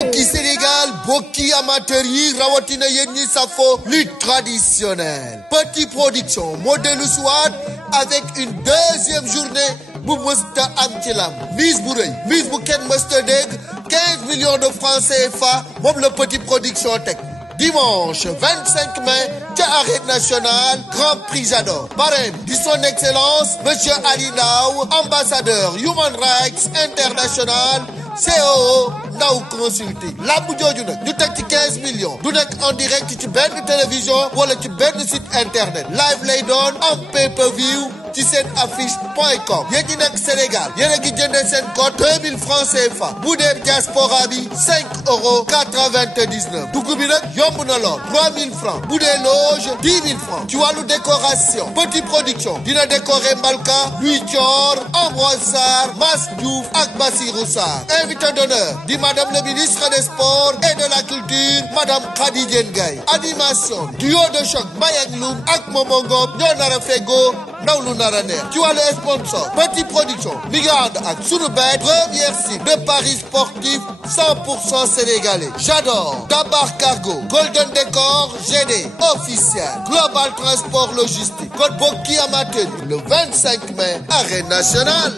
Qui Sénégal bokki amateur yi rawatina yéen ñi safo lutte traditionnelle Petit Production modèle soit avec une deuxième journée bu mësta am ci lamb mise bu rëy mise bu kenn mësta dégg 15 millions de francs CFA moom la Petit Production teg dimanche 25 mai ca Arène Nationale Grand Prix Jador parrain di son excellence monsieur Ali Ndao ambassadeur Human Rights International COO Ndaw Consulting lamb jooju nag ñu teg ci 15 millions du nekk en direct ci benn télévision wala ci benn site internet live lay doon en pay-per-view ci seen affiche.com yéen ñi nekk Sénégal yéen a ngi jëndee seen code 2000 francs CFA bu dee diaspora bi 5,99 dugg bi nag yomb na lool 3000 francs bu dee loge 10 000 francs ci wàllu décoration Petit Production dina décorer Mbalka Louis Thior Ambroise Sarr Mass Diouf ak Bassirou Sarr invité d'honneur di madame le ministre des sports et de la culture madame Khady Diène Gaye animation duo de choc Mbayang Loum ak Momo Ngom ñoo nar a feggoo ndaw lu nar a neex ci wàllu sponsor Petit Production mi ngi ànd ak Sunubet première site de paris sportif 100% sénégalais Jador Dabar Cargo Golden Décor GD officiel Global Transport Logistique kon bokki amateur le 25 mai Arène Nationale.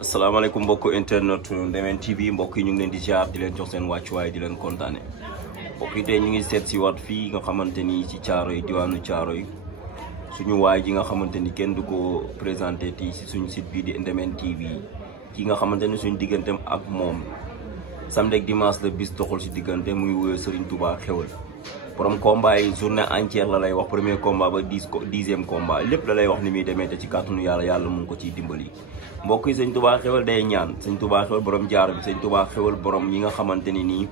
asalaamaaleykum mbokku internet Ndewen TV mbokk yi ñu ngi leen di ziar di leen jox seen wàccuwaay di leen kontaane mbokk yi tey ñu ngi seet si waat fii nga xamante ni ci Thiaroye diwaanu Thiaroye suñu waay ji nga xamante ni kenn du ko présenté ti si suñu site bii di Ndewen TV ki nga xamante ni suñu digganteem ak moom samedi ak dimanche la bis doxul si diggante muy wuyoo Serigne Touba Xewal borom combat yi journée entière la lay wax premier combat ba 10e combat lépp la lay wax ni muy demee te ci kàttanu yàlla mu ngi ko ciy dimbali. mbokk yi sëñ Touba Xewal day ñaan sëñ Touba Xewal borom jaaro bi sëñ Touba Xewal borom yi nga xamante ni nii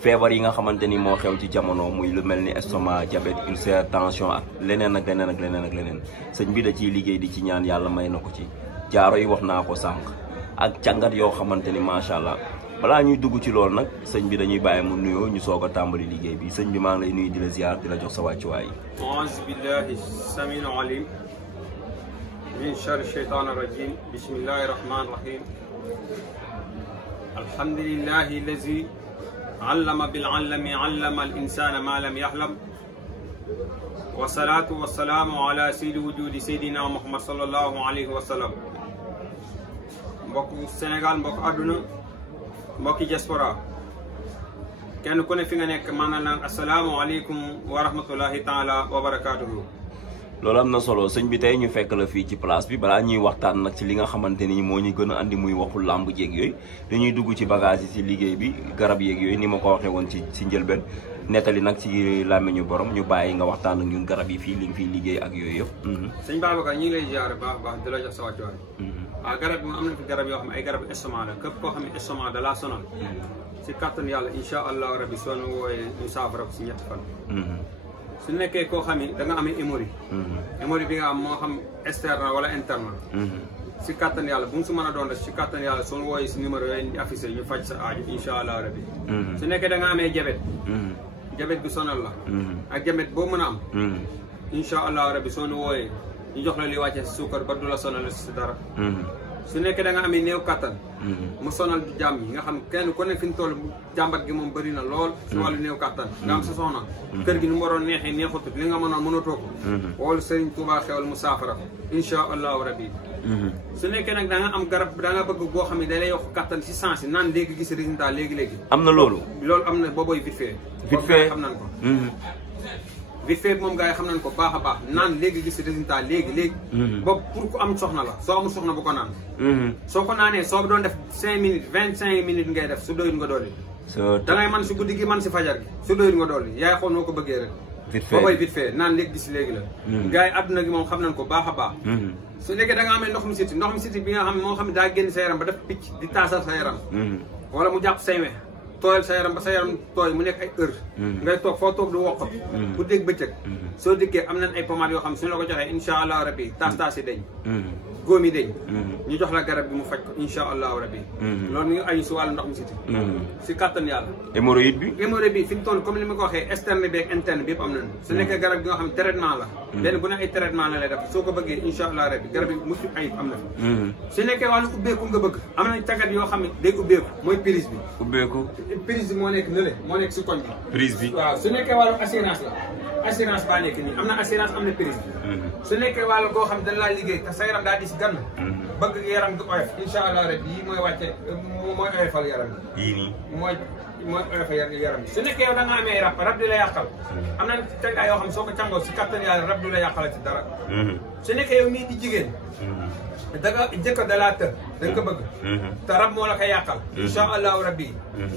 feebar yi nga xamante ni moo xew ci jamono muy lu mel ni estomac diabète ulcère tension ak leneen ak leneen ak leneen ak leneen sëñ bi da ciy liggéey di ci ñaan yàlla may na ko ci jaaro yi wax naa ko sànq ak càngat yoo xamante ni macha allah balaa ñuy dugg ci loolu nag sëñ bi dañuy bàyyi mu nuyoo ñu soog a tàmbali liggéey bi sëñ bi maa ngi lay nuyu di la ziar di la jox sa wàccuwaay. auzu billahi samiil alim min sharri shaytaani rajim bismillahi rahmaani rahim alhamdulillahi allazi allama bil allami allama al insana ma lam yahlam wa salaatu wa salaamu ala sayyidi wujudi sayyidina Muhammad sallallahu alayhi wa sallam mbokk Sénégal mbokk àdduna mbokki diaspora kenn ku ne fi nga nekk maanaam naan asalaamaaleykum wa rahmatullahi taala wa barakaatuhu. loolu am na solo sëñ bi tey ñu fekk la fii ci place bi balaa ñuy waxtaan nag ci li nga xamante ni moo ñu gën a andi muy waxul làmb jeeg yooyu dañuy dugg ci bagage yi ci liggéey bi garab yeeg yooyu ni ma ko waxee woon ci njëlbeen nettali nag ci làmmiñu borom ñu bàyyi nga waxtaan ak ñun garab yi fii li nga fiy liggéey ak yooyu yëpp. sëñ Babacar ñu ngi lay ziar baax baax di la jox sa wàccuwaay. waaw garab yi am na fi garab yoo xam ne ay garab estomac la képp koo xam ne estomac da laa sonal. si kattan yàlla incha allah rabi soo nu wooyee ñu saafara ko si ñetti fan. su nekkee koo xam ne da nga amee hémorroïde. hémorroïde bi nga am moo xam externe wala interne. si kattan yàlla bu mu su mën a doon rek si kattan yàlla soo wooyee si numéro yooyu di affiché ñu faj sa aaju incha allah rabi. su nekkee da nga amee diabète. diabète bi sonal la. ak diabète boo mën a am. incha allah rabi soo nu wooyee ñu jox la li wàccee si suukar ba du la sonal si dara. su nekkee da nga amee néew kattan. mu sonal jàmm yi nga xam kenn ku ne fi mu toll jàmbat gi moom bëri na lool. si wàllu néew kattan. nga am sa soxna. kër gi nu mu waroon neexee neexutut li nga mënoon mënatoo ko. wala Serigne Touba Xewal mu saafara ko. incha allahu rabbi. su nekkee nag da nga am garab da nga bëgg boo xam ne da lay yokk kattan si sens yi naan léegi gis résultat léegi. am na loolu. loolu am na boobooy vite fait. vite fait xam nañ ko. vite fait moom gars yi xam nañ ko baax a baax naan léegi gis résultat léegi. boobu pour ku am soxna la soo amul soxna bu ko naan. soo ko naanee soo doon def 5 minutes 25 minutes ngay def su doyul nga dolli. da ngay man si guddi gi man si fajar gi su doyul nga dolli yaay xool noo ko bëggee rek. vite fait boobay vite fait naan léegi gis léegi la. gars yi adduna gi moom xam nañ ko baax a baax. su nekkee da nga amee ndox mi siti bi nga xam moo xam ne daa génn sa yaram ba def picc di taasal sa yaram. wala mu jàpp say we tooyal sa yaram ba sa yaram tooy mu nekk ay heure ngay toog foo toog du wokkatu bu dégg bëccëg soo dikkee am nañ ay pommades yoo xam suñu la ko joxee incha allah rabbi taas yi dañ góom yi deñ ñu jox la garab bi mu faj ko insha allahu rabbi loolu mi ngi aju si wàllu ndox mu siti si kattan yàlla hémorroïde bi fi mu toll comme li ma ko waxee externe bi ak interne bi yëpp am nañu su nekkee garab gi nga xam ne traitement la benn bu ne ay traitement la lay def soo ko bëggee insha allah rabbi garab bi mucc ayib am na fi su nekkee wàllu ubbeeku nga bëgg am nañ tàggat yoo xam ne day ubbeeku mooy prise bi prise bi moo nekk nële moo nekk si koñ bi prise bi waaw su nekkee wàllu assurance la assurance baa nekk nii am na assurance am na prise bi su nekkee wàllu koo xam ne dañ laa liggéey te sa yaram daa dis gann bëgg yaram gi oyof insha allah rabbi yii mooy wàcce mooy oyofal yaram gi yii nii mooy oyofal yaram gi su nekkee yow da nga amee rab di la yàqal am na cangaay yoo xam ne soo ko cangoo si kattan yàlla rab du la yàqal ci dara su nekkee yow mii di jigéen da nga jëkkër da laa tër da nga ko bëgg te rab moo la koy yàqal insha allahu rabbi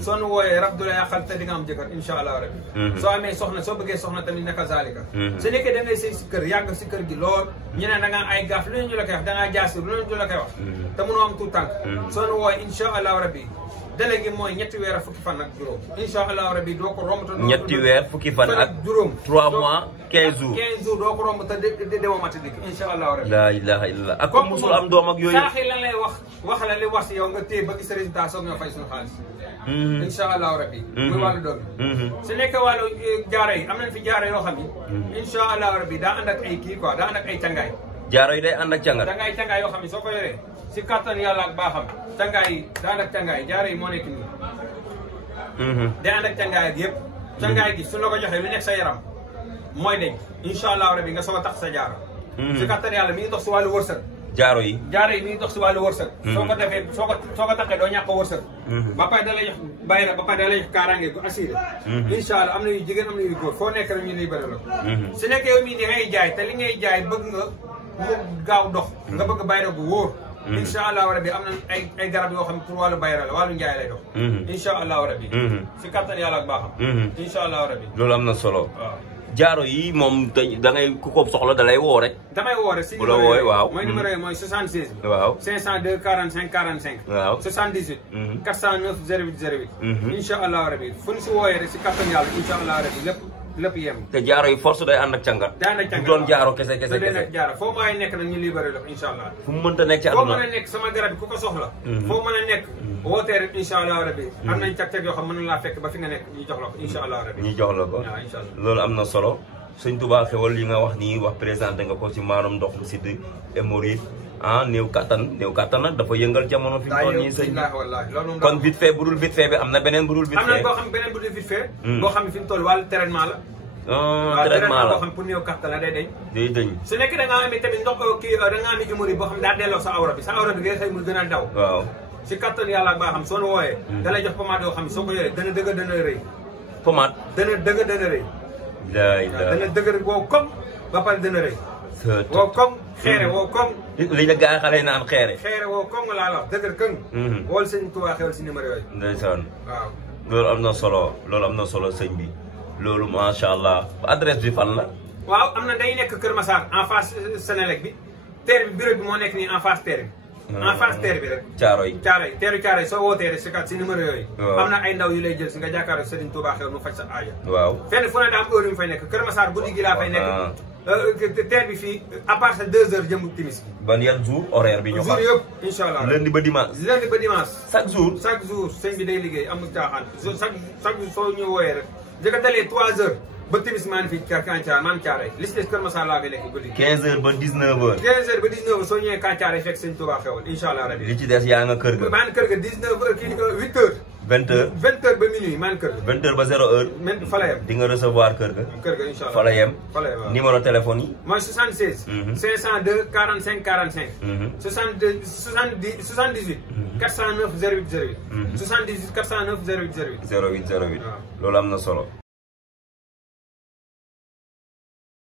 soo nu wooyee rab du la yàqal te di nga am jëkkër insha allahu rabbi soo amee soxna soo bëggee soxna tamit naka zalika su nekkee da ngay sëy si kër yàgg si kër gi lool ñu ne da ngaa ay gaaf lu ne ñu la koy wax da ngaa jaasir lu ne ñu la koy wax te mënoo am tout tànk soo nu wooyee insha allahu rabbi délai gi mooy ñetti weer fukki fan ak juróom insha allahu rabbi doo ko romb te ñetti weer fukki fan ak juróom 3 mois 15 jours 15 jours doo ko romb te demoo mati dik insha allahu rabbi la ilaha illallah ak comme musul am doom ak yooyu saaxi lan lay wax la li wax si yow nga téye ba gis résultat soog ñoo fay suñu xaalis insha allahu rabbi muy wàllu doom bi su nekkee wàllu jaaro yi am nañ fi jaaro yoo xam ni insha allahu rabbi daa ànd ak ay kii quoi daa ànd ak ay cangaay jaaro yi day ànd ak cangat cangaay yoo xam ne soo ko yoree si kattan yàlla ak baaxam cangaay yi daa ànd ak cangaay jaaro yi moo nekk nii day ànd ak cangaay ak yëpp cangaay gi su la ko joxee lu nekk sa yaram mooy deñ insha allahu rabbi nga soog a tax sa jaaro si kattan yàlla mi ngi dox si wàllu wërsëg jaaro yi mi ngi dox si wàllu wërsëg soo ko defee soo ko taxee doo ñàkk wërsëg ba pare da lay jox bàyyi na ba pare da lay jox kaaraange gu assuré insha allah am na yu jigéen am na yu góor foo nekk rek ñu libéré la su nekkee yow mii di ngay jaay te li ngay jaay bëgg nga mu gaaw dox nga bëgg bàyyi gu wóor insha allahu rabbi am na ay garab yoo xam ne pour wàllu bayra la wàllu njaay lay dox insha allahu rabbi si kattan yàlla ak baaxam insha allahu rabbi loolu am na solo waaw jaaro yi moom da ngay ku ko soxla da lay woo rek damay woo rek si bu la wooy waaw mooy numéro yi mooy 76 waaw 502 45 45 waaw 78 409 08 08 insha allahu rabbi fu ñu si wooyee rek si kattan yàlla insha allahu rabbi lépp yem te jaaro yi force day ànd ak cangat day ànd ak cangat du doon jaaro kese jaaro foo maay nekk nag ñu libéré la insha allah fu mu mënta nekk ci foo àdduna mën a nekk sama garab bi ku ko soxla foo mën a nekk wootee rek insha allah rabbi am nañ cag-cag yoo xam mën na laa fekk ba fi nga nekk ñu jox la ko insha allah rabbi ñu jox la ko waaw insha allah loolu am na solo sëñ Touba Xewal yi nga wax nii wax présenté nga ko ci maanaam ndox mu sidd hémorroïde néew kattan nag dafa yëngal jamono fi mu toll nii sëñ bi kon vite fait budul vite fait bi am na beneen budul vite fait am na boo xam beneen budul vite fait boo xam ne fi mu toll wàllu traitement la traitement la boo xam pour néew kattan la day dañ su nekkee da ngaa amee tamit ndox kii da ngaa amee hémorroïde boo xam daa delloo sa awra bi ngay xëy mu gën a daw waaw si kattan yàlla ak baaxam soo nu wooyee da lay jox pommade yoo xam ne soo ko yoree dana dëgg dana rëy pommade dana rëy dana dëgër woo comme ba pare dana rëy woo comme xeere woo comme li la gaa xale naan xeere woo comme nga laa la wax dëgër këng wool sëñ Touba Xewal si numéro yooyu ndeysaan waaw loolu am na solo sëñ bi loolu macha allah adresse bi fan la waaw am na day nekk Kër Massar en face Sénélec bi terre bi bureau bi moo nekk nii en face terre bi en face terre bi rek caaro yi soo wootee rek si numéro yooyu am na ay ndaw yu lay jël si nga jàkkaarloo Serigne Touba Xewal mu faj sa aaja waaw fenn fu ne daa am heure yu mu fay nekk Kër Massar guddi gi laa fay nekk terre bi fii à part de 2 heures jëm timis ban yan jour horaire bi ñu xam jour yëpp incha allah lundi ba dimanche chaque jour sëñ bi day liggéey amul caaxaan chaque jour soo ñu wooyee rek jëkka dalee 3 heures ba timis maa ngi fi Kancaar maa ngi caaray li si des Kër Massar laa koy lekk guddi 15 heures ba 19 heures 15 heures ba 19 heures soo ñëwee Kancaar fekk sëñ Touba Xewal incha allah rabi li ci des yaa nga kër ga maa ngi kër ga 19 heures kii 8 heures 20 heures 20 heures ba minuit maa ngi kër ga 20 heures ba 0 heure fa la yem di nga recevoir kër ga incha allah fa la yem waaw numéro téléphone yi mooy 76 502 45 45 78 409 08 08 78 409 08 08 08 08 loolu am na solo